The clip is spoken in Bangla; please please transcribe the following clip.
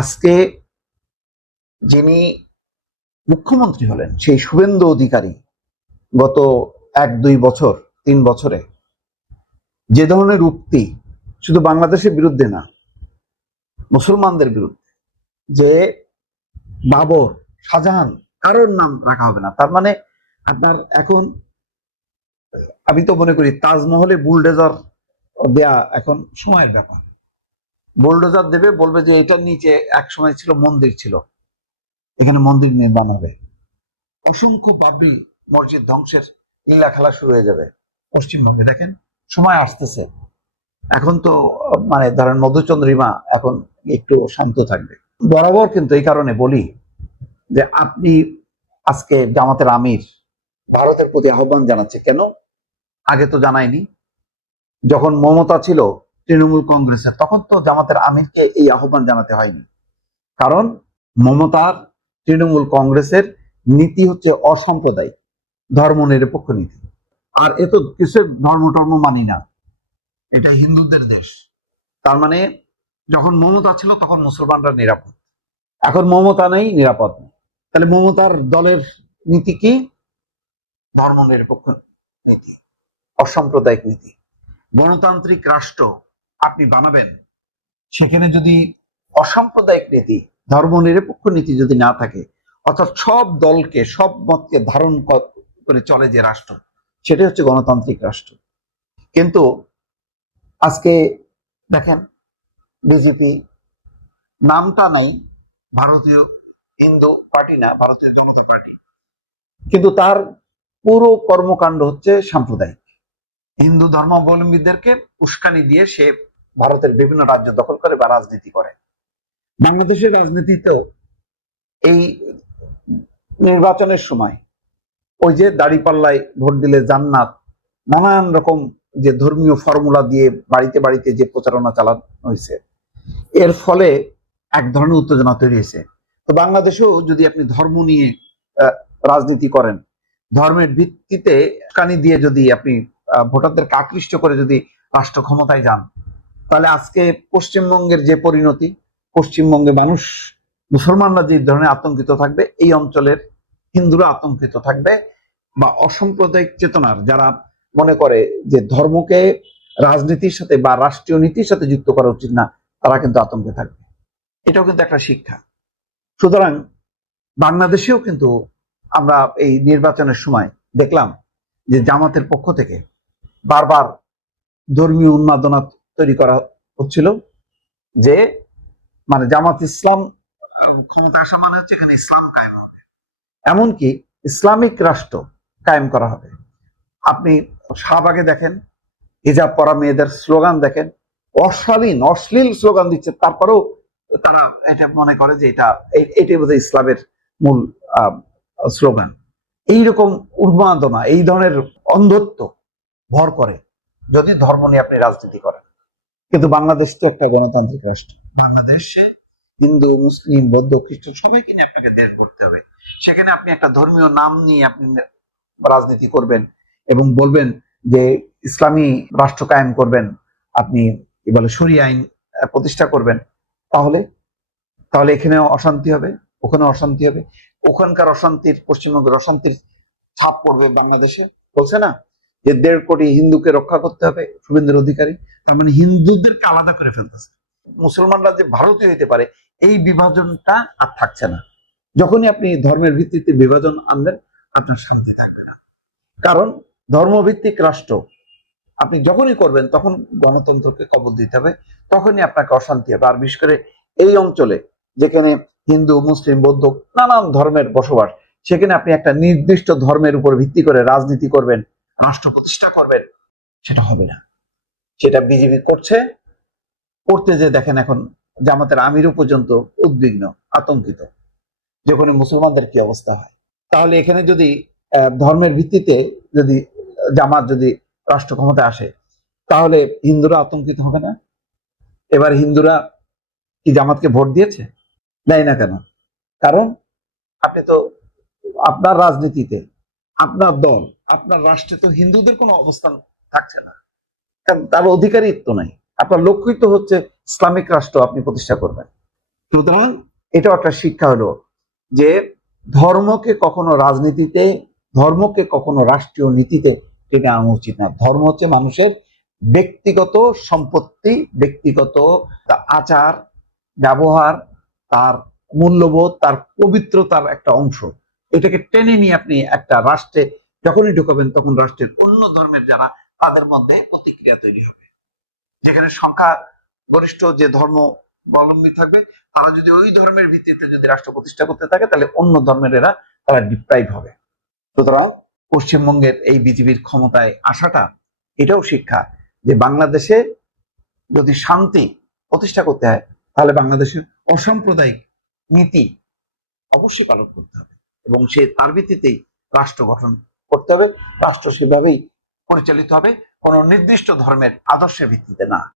আজকে যিনি মুখ্যমন্ত্রী হলেন সেই শুভেন্দু অধিকারী গত 1-2 বছর 3 বছরে যে ধরনের উক্তি শুধু বাংলাদেশের বিরুদ্ধে না, মুসলমানদের বিরুদ্ধে, যে বাবর, শাহজাহান কারোর নাম রাখা হবে না, তার মানে আপনার এখন আমি তো মনে করি তাজমহলে বুলডোজার দেয়া এখন সময়ের ব্যাপার। বুলডোজার দেবে, বলবে যে এটার নিচে এক সময় ছিল মন্দির ছিল, এখানে মন্দির নির্মাণ হবে। অসংখ্য বাবরি মসজিদ ধ্বংসের লীলা খেলা শুরু হয়ে যাবে পশ্চিমবঙ্গে। দেখেন সময় আসতেছে, এখন তো মানে ধরেন মধুচন্দ্রিমা এখন একটু শান্ত থাকবে। বরাবর কিন্তু এই কারণে বলি যে আপনি আজকে জামাতের আমির ভারতের প্রতি আহ্বান জানাচ্ছে কেন? আগে তো জানায়নি। যখন মমতা ছিল তৃণমূল কংগ্রেসের, তখন তো জামাতের আমিরকে এই আহ্বান জানাতে হয়নি, কারণ মমতার তৃণমূল কংগ্রেসের নীতি হচ্ছে অসাম্প্রদায়িক ধর্মনিরপেক্ষ নীতি। আর এ তো কিছু ধর্ম টর্ম মানি না, এটা হিন্দুদের দেশ। তার মানে যখন মমতা ছিল তখন মুসলমানরা নিরাপদ, এখন মমতা নেই, নিরাপদ নেই। তাহলে মমতার দলের নীতি কি? ধর্মনিরপেক্ষ নীতি, অসাম্প্রদায়িক নীতি। গণতান্ত্রিক রাষ্ট্র আপনি বানাবেন, সেখানে যদি অসাম্প্রদায়িক নীতি, ধর্মনিরপেক্ষ নীতি যদি না থাকে, অর্থাৎ সব দলকে সব মতকে ধারণ করে চলে যে রাষ্ট্র, সেটাই হচ্ছে গণতান্ত্রিক রাষ্ট্র। কিন্তু আজকে দেখেন বিজেপি নামটা নাই, ভারতীয় হিন্দু পার্টি না, ভারতীয় জনতা পার্টি, কিন্তু তার পুরো কর্মকাণ্ড হচ্ছে সাম্প্রদায়িক। হিন্দু ধর্মাবলম্বীদেরকে উস্কানি দিয়ে সে ভারতের বিভিন্ন রাজ্য দখল করে বা রাজনীতি করে। বাংলাদেশের রাজনীতিতেও এই নির্বাচনের সময় ওই যে দাড়িপাল্লায় ভোট দিলে জান্নাত, নানান রকম যে ধর্মীয় ফর্মুলা দিয়ে বাড়িতে বাড়িতে যে প্রচারণা চালানো হয়েছে, এর ফলে এক ধরনের উত্তেজনা তৈরি হয়েছে। তো বাংলাদেশেও যদি আপনি ধর্ম নিয়ে রাজনীতি করেন, ধর্মের ভিত্তিতে উস্কানি দিয়ে যদি আপনি ভোটারদেরকে আকৃষ্ট করে যদি রাষ্ট্র ক্ষমতায় যান, তাহলে আজকে পশ্চিমবঙ্গের যে পরিণতি, পশ্চিমবঙ্গে মানুষ, মুসলমানরা যে ধরনের আতঙ্কিত থাকবে, এই অঞ্চলের হিন্দুরা আতঙ্কিত থাকবে, বা অসাম্প্রদায়িক চেতনার যারা মনে করে যে ধর্মকে রাজনীতির সাথে বা রাষ্ট্রীয় নীতির সাথে যুক্ত করা উচিত না, তারা কিন্তু আতঙ্কে থাকবে। এটাও কিন্তু একটা শিক্ষা। সুতরাং বাংলাদেশেও কিন্তু আমরা এই নির্বাচনের সময় দেখলাম যে জামাতের পক্ষ থেকে বারবার ধর্মীয় উন্মাদনা তৈরি করা হচ্ছিল, যে মানে জামাত ইসলাম ক্ষমতা আসা মানে হচ্ছে এখানে ইসলাম কায়েম হবে, এমনকি ইসলামিক রাষ্ট্র কায়েম করা হবে। আপনি শাহবাগে দেখেন, হিজাব পরা মেয়েদের স্লোগান দেখেন, অশ্লীল স্লোগান দিচ্ছে, তারপরেও তারা এটা মনে করে যে এটাই বোধহয় ইসলামের মূল স্লোগান। এইরকম উন্মাদনা, এই ধরনের অন্ধত্ব ভর করে যদি ধর্ম নিয়ে আপনি রাজনীতি করেন। কিন্তু বাংলাদেশ তো একটা গণতান্ত্রিক রাষ্ট্র, বাংলাদেশে হিন্দু, মুসলিম, বৌদ্ধ, খ্রিস্টান সবাইকে নিয়ে আপনাকে দেশ গড়তে হবে। সেখানে আপনি একটা ধর্মীয় নাম নিয়ে আপনি রাজনীতি করবেন এবং বলবেন যে ইসলামী রাষ্ট্র কায়েম করবেন, আপনি কি বলে শরিয়া আইন প্রতিষ্ঠা করবেন, তাহলে তাহলে এখানেও অশান্তি হবে, ওখানেও অশান্তি হবে। ওখানকার অশান্তির, পশ্চিমবঙ্গের অশান্তির ছাপ পড়বে বাংলাদেশে। বলছে না যে 1.5 কোটি হিন্দুকে রক্ষা করতে হবে শুভেন্দুর অধিকারী, তার মানে হিন্দুদেরকে আলাদা করে ফেলতেছে। মুসলমানরা যে ভারতীয় হইতে পারে এই বিভাজনটা আর থাকছে না। যখনই আপনি ধর্মের ভিত্তিতে বিভাজন আনবেন, আপনার শান্তি থাকবে না। কারণ ধর্মভিত্তিক রাষ্ট্র আপনি যখনই করবেন তখন গণতন্ত্রকে কবর দিতে হবে, তখনই আপনাকে অশান্তি হবে। আর বিশেষ করে এই অঞ্চলে যেখানে হিন্দু, মুসলিম, বৌদ্ধ নানান ধর্মের বসবাস, সেখানে আপনি একটা নির্দিষ্ট ধর্মের উপর ভিত্তি করে রাজনীতি করবেন, রাষ্ট্র প্রতিষ্ঠা করবেন, সেটা হবে না। সেটা বিজেপি করতে যে দেখেন এখন জামাতের আমিরও পর্যন্ত উদ্বিগ্ন, আতঙ্কিত, যখন মুসলমানদের কি অবস্থা হয়। তাহলে এখানে যদি ধর্মের ভিত্তিতে যদি জামাত যদি রাষ্ট্র ক্ষমতায় আসে, তাহলে হিন্দুরা আতঙ্কিত হবে না? এবার হিন্দুরা কি জামাতকে ভোট দিয়েছে? দেয় না কেন? কারণ আপনি তো আপনার রাজনীতিতে, আপনার দল, আপনার রাষ্ট্রে তো হিন্দুদের কোনো অবস্থান থাকছে না, কারণ তার অধিকারিত্ব নাই। আপনার লক্ষ্যই তো হচ্ছে ইসলামিক রাষ্ট্র আপনি প্রতিষ্ঠা করবেন। সুতরাং এটাও একটা শিক্ষা হলো যে ধর্মকে কখনো রাজনীতিতে, ধর্মকে কখনো রাষ্ট্রীয় নীতিতে টেনে আনা উচিত না। ধর্ম হচ্ছে মানুষের ব্যক্তিগত সম্পত্তি, ব্যক্তিগত আচার ব্যবহার, তার মূল্যবোধ, তার পবিত্রতার একটা অংশ। এটাকে টেনে নিয়ে আপনি একটা রাষ্ট্রে যখনই ঢুকাবেন তখন রাষ্ট্রের অন্য ধর্মের যারা, তাদের মধ্যে প্রতিক্রিয়া তৈরি হবে। যেখানে সংখ্যা গরিষ্ঠ যে ধর্ম অবলম্বী থাকবে, তারা যদি ওই ধর্মের ভিত্তিতে যদি রাষ্ট্র প্রতিষ্ঠা করতে থাকে, তাহলে অন্য ধর্মের এরা তারা ডিপ্রাইভ হবে। সুতরাং পশ্চিমবঙ্গের এই বিজেপির ক্ষমতায় আসাটা এটাও শিক্ষা যে বাংলাদেশে যদি শান্তি প্রতিষ্ঠা করতে হয়, তাহলে বাংলাদেশের অসাম্প্রদায়িক নীতি অবশ্যই পালন করতে হবে এবং সে তার ভিত্তিতেই রাষ্ট্র গঠন করতে হবে। রাষ্ট্র সেভাবেই পরিচালিত হবে, কোনো নির্দিষ্ট ধর্মের আদর্শের ভিত্তিতে না।